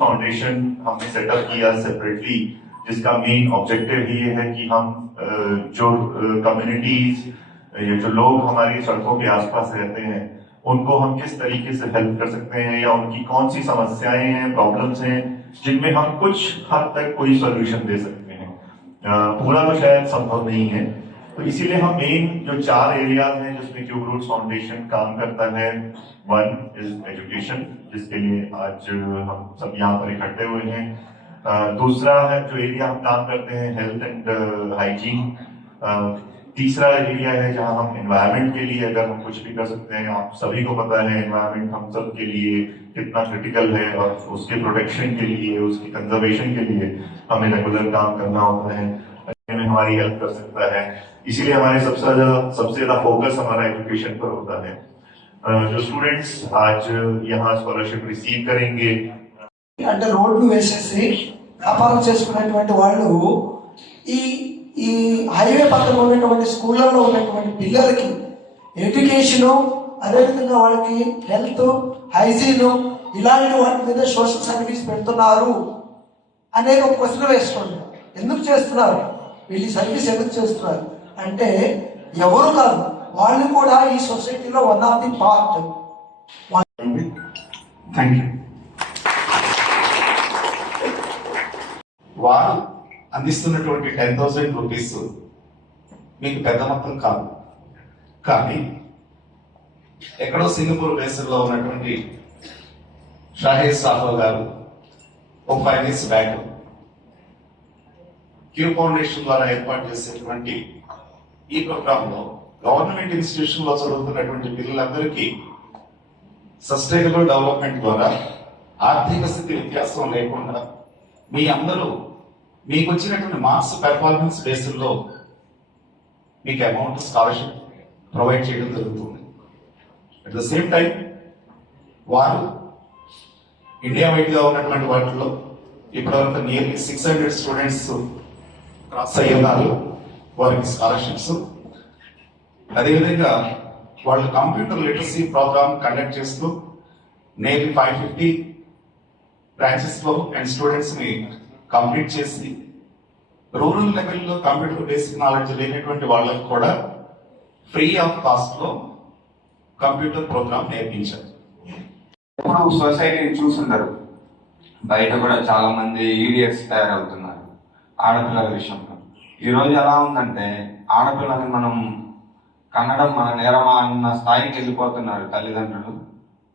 Foundation हमने setup किया separately जिसका मेन ऑब्जेक्टिव ये है कि हम जो कम्युनिटीज ये जो लोग हमारी सड़कों के आसपास रहते हैं, उनको हम किस तरीके से हेल्प कर सकते हैं, या उनकी कौन सी समस्याएँ हैं प्रॉब्लम्स हैं, जिनमें हम कुछ हद तक कोई सोल्यूशन दे सकते हैं। पूरा तो शायद संभव नहीं है तो इसीलिए हम मेन जो चार एरियाज़ हैं, जिसमें क्यूब रूट्स फाउंडेशन काम करता है वन इज़ एजुकेशन जिसके लिए आज हम सब यहाँ पर इकट्ठे हुए हैं। दूसरा है जो एरिया हम काम करते हैं हेल्थ एंड हाइजीन तीसरा एरिया है जहाँ हम एनवायरनमेंट के लिए अगर हम कुछ भी कर सकते हैं, आप सभी को पता है एनवायरनमेंट हम सब के लिए कितना क्रिटिकल है और उसके प्रोटेक्शन के लिए, उसकी कंजर्वेशन के लिए हमें रेगुलर काम करना होता है। में हमारी हेल्प कर सकता है इसीलिए हमारे सबसे ज्यादा सबसे ज्यादा फोकस हमारा एजुकेशन पर होता है अ, जो स्टूडेंट्स आज यहाँ स्कॉलरशिप रिसीव करेंगे అంటే రోడ్లు వేసేసి వ్యాపారం చేసుకునేటువంటి వాళ్ళు ఈ ఈ హైవే పక్కన ఉన్నటువంటి స్కూళ్ళల్లో ఉన్నటువంటి పిల్లలకి ఎడ్యుకేషను అదేవిధంగా వాళ్ళకి హెల్త్ హైజీన్ ఇలాంటి వాటి మీద సోషల్ సర్వీస్ పెడుతున్నారు అనేది ఒక క్వశ్చన్ వేసుకోండి ఎందుకు చేస్తున్నారు వీళ్ళు సర్వీస్ ఎందుకు చేస్తున్నారు? అంటే ఎవరు కాదు వాళ్ళు కూడా ఈ సొసైటీలో one of the part. Thank you వారు అందిస్తున్నటువంటి టెన్ థౌసండ్ రూపీస్ మీకు పెద్ద మొత్తం కాదు. కానీ ఎక్కడో సింగపూర్ బేస్లో ఉన్నటువంటి షాహేద్ సాహో గారు ఒక five years back Q foundation ద్వారా ఏర్పాటు చేసేటువంటి ఈ ప్రోగ్రామ్లో గవర్నమెంట్ ఇన్స్టిట్యూషన్లో చదువుతున్నటువంటి పిల్లలందరికీ సస్టైనబుల్ డెవలప్మెంట్ ద్వారా ఆర్థిక స్థితి వ్యత్యాసం లేకుండా మీ అందరూ మీకు వచ్చినటువంటి మార్క్స్ పెర్ఫార్మెన్స్ బేస్లో మీకు అమౌంట్ స్కాలర్షిప్ ప్రొవైడ్ చేయడం జరుగుతుంది. అట్ ద సేమ్ టైం వారు ఇండియా వైడ్గా ఉన్నటువంటి వాటిలో ఇప్పటివరకు nearly six hundred students cross అయ్యి ఉన్నారు వారికి స్కాలర్షిప్స్. అదేవిధంగా వాళ్ళు కంప్యూటర్ లిటరసీ ప్రోగ్రామ్ కండక్ట్ చేస్తూ నేను ఫైవ్ ఫిఫ్టీ బ్రాంచెస్లో అండ్ స్టూడెంట్స్ని కంప్లీట్ చేసి రూరల్ లెవెల్లో కంప్యూటర్ బేసిక్ నాలెడ్జ్ లేనటువంటి వాళ్ళకి కూడా ఫ్రీ ఆఫ్ కాస్ట్లో కంప్యూటర్ ప్రోగ్రామ్ నేర్పించారు. ఇప్పుడు సొసైటీని చూసుంటారు బయట కూడా చాలా మంది ఈడియట్స్ తయారవుతున్నారు. ఆడపిల్లల విషయంలో ఈరోజు ఎలా ఉందంటే ఆడపిల్లని మనం కన్నడం మన నేరమా అన్న స్థాయికి వెళ్ళిపోతున్నారు తల్లిదండ్రులు.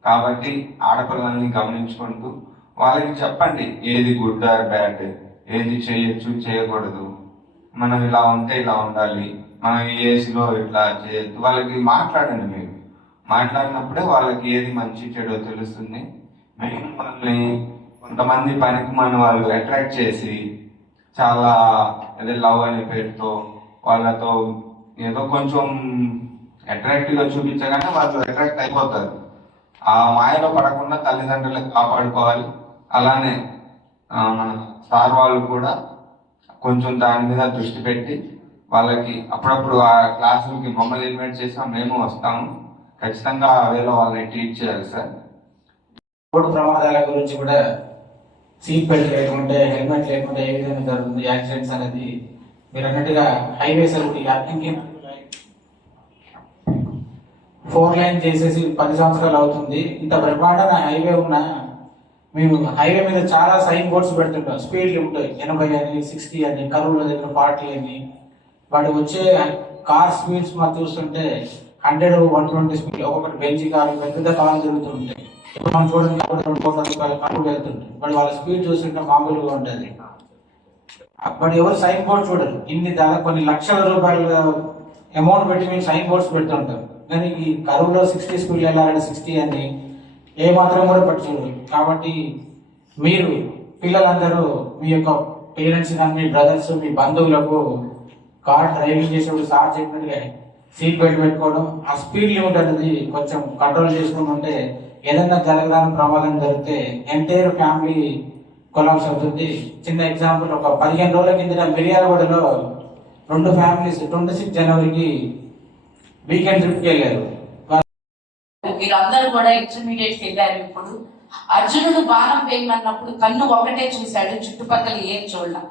కాబట్టి ఆడపిల్లల్ని గమనించుకుంటూ వాళ్ళకి చెప్పండి ఏది గుడ్ ఆర్ బ్యాడ్ ఏది చేయొచ్చు చేయకూడదు? మనం ఇలా ఉంటే ఇలా ఉండాలి. మనం ఈ ఏజ్లో ఇట్లా చేయొద్దు. వాళ్ళకి మాట్లాడండి మీరు. మాట్లాడినప్పుడే వాళ్ళకి ఏది మంచి చెడో తెలుస్తుంది. మెయిన్ మనల్ని కొంతమంది పనికి మన వాళ్ళు అట్రాక్ట్ చేసి చాలా అదే లవ్ అనే పేరుతో వాళ్ళతో ఏదో కొంచెం అట్రాక్టివ్గా చూపించగానే వాళ్ళు అట్రాక్ట్ అయిపోతారు. ఆ మాయలో పడకుండా తల్లిదండ్రులకు కాపాడుకోవాలి. అలానే మన సార్ వాళ్ళు కూడా కొంచెం దాని మీద దృష్టి పెట్టి వాళ్ళకి అప్పుడప్పుడు ఆ క్లాసులకి మమ్మల్ని ఇన్వైట్ చేసినా మేము వస్తాము. ఖచ్చితంగా వేలో వాళ్ళని ట్రీట్ చేయాలి సార్. రోడ్డు ప్రమాదాల గురించి కూడా సీట్ బెల్ట్ లేకుంటే హెల్మెట్ లేకుంటే ఏ విధంగా జరుగుతుంది? యాక్సిడెంట్స్ అనేది మీరు అన్నట్టుగా హైవేస్ ఫోర్ లైన్ చేసేసి పది సంవత్సరాలు అవుతుంది. ఇంత బ్రహ్మాండమైన హైవే ఉన్నా మేము హైవే మీద చాలా సైన్ బోర్డ్స్ పెడుతుంటాం. స్పీడ్ లిమిట్ ఎనభై అని సిక్స్టీ అని కరువుల దగ్గర ఫార్టీ అని. వాటి వచ్చే కార్ స్పీడ్స్ మనం చూస్తుంటే హండ్రెడ్ వన్ ట్వంటీ స్పీడ్. ఒక్కొక్కటి బెంచ్ కార్ పెద్ద కాలు జరుగుతుంటాయి తిరుగుతుంటాయి మనం చూడండి అప్పుడు రెండు కోట్ల రూపాయల కంట్రోల్ వెళ్తుంటాయి వాళ్ళు వాళ్ళ స్పీడ్ చూస్తుంటే మామూలుగా ఉంటుంది బట్ ఎవరు సైన్ బోర్డ్ చూడరు. ఇన్ని దాదాపు కొన్ని లక్షల రూపాయల అమౌంట్ పెట్టి మేము సైన్ బోర్డ్స్ పెడుతుంటాం. కానీ ఈ కరువులో సిక్స్టీ స్పీడ్ వెళ్ళాలని సిక్స్టీ అని ఏ మాత్రం కూడా పట్టించరు కాబట్టి మీరు పిల్లలందరూ మీ యొక్క పేరెంట్స్ కానీ మీ బ్రదర్స్ మీ బంధువులకు కార్ డ్రైవింగ్ చేసేప్పుడు సార్ చెప్పినట్టుగా సీట్ బెల్ట్ పెట్టుకోవడం ఆ స్పీడ్ లిమిట్ అనేది కొంచెం కంట్రోల్ చేసుకుంటుంటే ఏదైనా జరగడానికి ప్రమాదం జరిగితే ఎంటైర్ ఫ్యామిలీ కొలాప్స్ అవుతుంది. చిన్న ఎగ్జాంపుల్ ఒక పదిహేను రోజుల కిందట మిర్యాలగూడలో రెండు ఫ్యామిలీస్ ట్వంటీ సిక్స్ జనవరికి వీకెండ్ ట్రిప్కి వెళ్ళారు. వీరందరూ కూడా ఇంటర్మీడియట్కి వెళ్ళారు ఇప్పుడు. అర్జునుడు బాణం వేయమన్నప్పుడు కన్ను ఒకటే చూశాడు చుట్టుపక్కల ఏం చూడలా.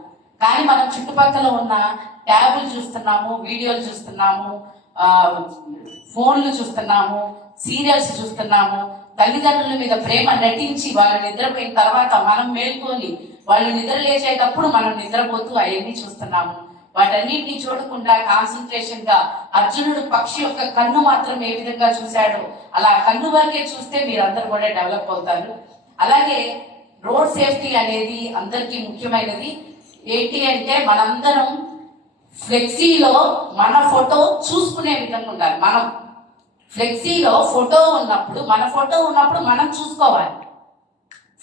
కానీ మనం చుట్టుపక్కల ఉన్న ట్యాబులు చూస్తున్నాము వీడియోలు చూస్తున్నాము ఫోన్లు చూస్తున్నాము సీరియల్స్ చూస్తున్నాము తల్లిదండ్రుల మీద ప్రేమ నటించి వాళ్ళు నిద్రపోయిన తర్వాత మనం మేల్కొని వాళ్ళు నిద్ర లేచేటప్పుడు మనం నిద్రపోతూ అవన్నీ చూస్తున్నాము. వాటన్నిటిని చూడకుండా కాన్సన్ట్రేషన్గా అర్జునుడు పక్షి యొక్క కన్ను మాత్రం ఏ విధంగా చూశాడో అలా కన్ను వరకే చూస్తే మీరందరూ కూడా డెవలప్ అవుతారు. అలాగే రోడ్ సేఫ్టీ అనేది అందరికీ ముఖ్యమైనది. ఏంటి అంటే మనందరం ఫ్లెక్సీలో మన ఫోటో చూసుకునే విధంగా ఉండాలి. మనం ఫ్లెక్సీలో ఫోటో ఉన్నప్పుడు మన ఫోటో ఉన్నప్పుడు మనం చూసుకోవాలి.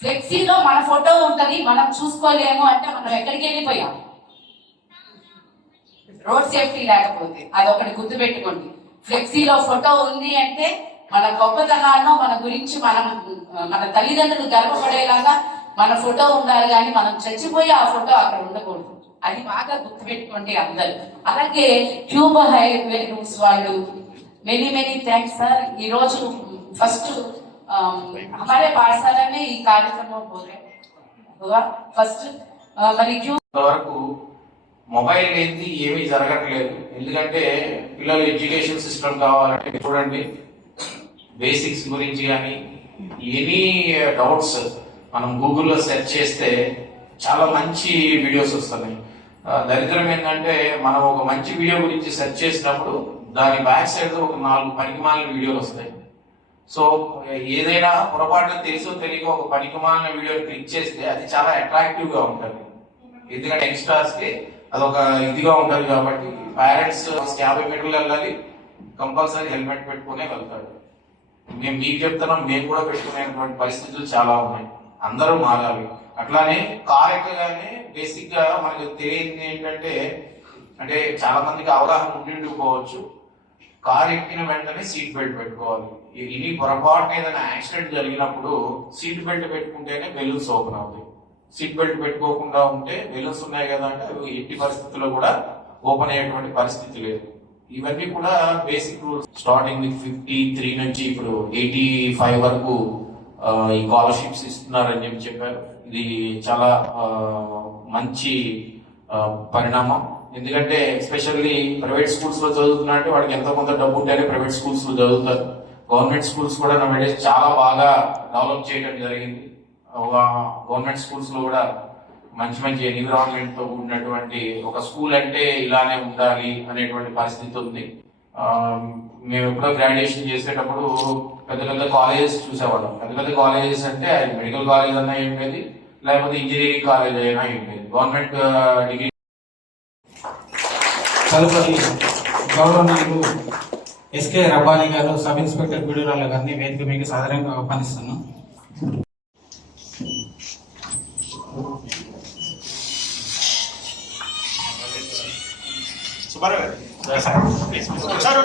ఫ్లెక్సీలో మన ఫోటో ఉంటుంది మనం చూసుకోలేము అంటే మనం ఎక్కడికి వెళ్ళిపోయాం? రోడ్ సేఫ్టీ లేకపోతే అదొకటి గుర్తుపెట్టుకోండి. ఫ్లెక్సీలో ఫోటో ఉంది అంటే మన గొప్పతనాన్ని మన గురించి మనం మన తల్లిదండ్రులు గర్వపడేలాగా మన ఫోటో ఉండాలి కానీ మనం చచ్చిపోయి ఆ ఫోటో అక్కడ ఉండకూడదు. అది బాగా గుర్తుపెట్టుకోండి అందరు. అలాగే ట్యూబ్ హైవే రూల్స్ వాళ్ళు మెనీ మెనీ థ్యాంక్స్ సార్ ఈ రోజు ఫస్ట్ हमारे पाठशाला में ఈ కార్యక్రమం हो रहे हुआ ఫస్ట్ మరి క్యూ వరకు మొబైల్ లేనిది ఏమీ జరగట్లేదు ఎందుకంటే పిల్లలు ఎడ్యుకేషన్ సిస్టమ్ కావాలంటే చూడండి బేసిక్స్ గురించి కానీ ఎనీ డౌట్స్ మనం గూగుల్లో సెర్చ్ చేస్తే చాలా మంచి వీడియోస్ వస్తున్నాయి ఆ, దరిద్రం ఏంటంటే మనం ఒక మంచి వీడియో గురించి సెర్చ్ చేసినప్పుడు దాని బ్యాక్ సైడ్ ఒక నాలుగు పనికిమాలిన వీడియోలు వస్తాయి. సో ఏదైనా పొరపాటున తెలుసో తెలియక ఒక పనికిమాలిన వీడియో క్లిక్ చేస్తే అది చాలా అట్రాక్టివ్గా ఉంటుంది. ఎందుకంటే యంగ్స్టర్స్కి అదొక ఇదిగా ఉంటుంది కాబట్టి పేరెంట్స్ యాభై మీటర్లు వెళ్ళాలి కంపల్సరీ హెల్మెట్ పెట్టుకునే వెళ్తాడు. మేము మీకు చెప్తున్నాం మేము కూడా పెట్టుకునేటువంటి పరిస్థితులు చాలా ఉన్నాయి. అందరూ మారాలి. అట్లానే కార్ ఎక్కగానే బేసిక్గా మనకు తెలియదు ఏంటంటే అంటే చాలా మందికి అవగాహన ఉండిండిపోవచ్చు కార్ ఎక్కిన వెంటనే సీట్ బెల్ట్ పెట్టుకోవాలి. ఇ- ఇది పొరపాటున ఏదైనా యాక్సిడెంట్ జరిగినప్పుడు సీట్ బెల్ట్ పెట్టుకుంటేనే బెలూన్స్ ఓపెన్ అవుతాయి. సీట్ బెల్ట్ పెట్టుకోకుండా ఉంటే బెలూన్స్ ఉన్నాయి కదా అంటే అవి ఎట్టి పరిస్థితుల్లో కూడా ఓపెన్ అయ్యేటువంటి పరిస్థితి లేదు. ఇవన్నీ కూడా basic rules. Starting with fifty three నుంచి ఇప్పుడు ఎయిటీ ఫైవ్ వరకు ఈ స్కాలర్షిప్స్ ఇస్తున్నారని చెప్పి చెప్పారు. ఇది చాలా మంచి పరిణామం. ఎందుకంటే ఎస్పెషల్లీ ప్రైవేట్ స్కూల్స్లో చదువుతున్నట్టు వాడికి ఎంతో కొంత డబ్బు ఉంటేనే ప్రైవేట్ స్కూల్స్లో చదువుతారు. గవర్నమెంట్ స్కూల్స్ కూడా నవ్వేడేస్ చాలా బాగా డెవలప్ చేయడం జరిగింది. గవర్నమెంట్ స్కూల్స్లో కూడా మంచి మంచి ఎన్విరాన్మెంట్తో కూడినటువంటి ఒక స్కూల్ అంటే ఇలానే ఉండాలి అనేటువంటి పరిస్థితి ఉంది. మేము ఎప్పుడో గ్రాడ్యుయేషన్ చేసేటప్పుడు పెద్ద పెద్ద కాలేజెస్ చూసేవాళ్ళం. పెద్ద పెద్ద కాలేజెస్ అంటే మెడికల్ కాలేజ్ అన్నా ఏంటది లేకపోతే ఇంజనీరింగ్ కాలేజ్ అయినా ఏంటది గవర్నమెంట్ డిగ్రీ తదుపరి గౌరవనీయులు ఎస్కే రబ్బానీ గారు సబ్ ఇన్స్పెక్టర్ పిడురాల గారిని వేదిక మీకు సాధారణంగా సుబ్బారావు గారు. సార్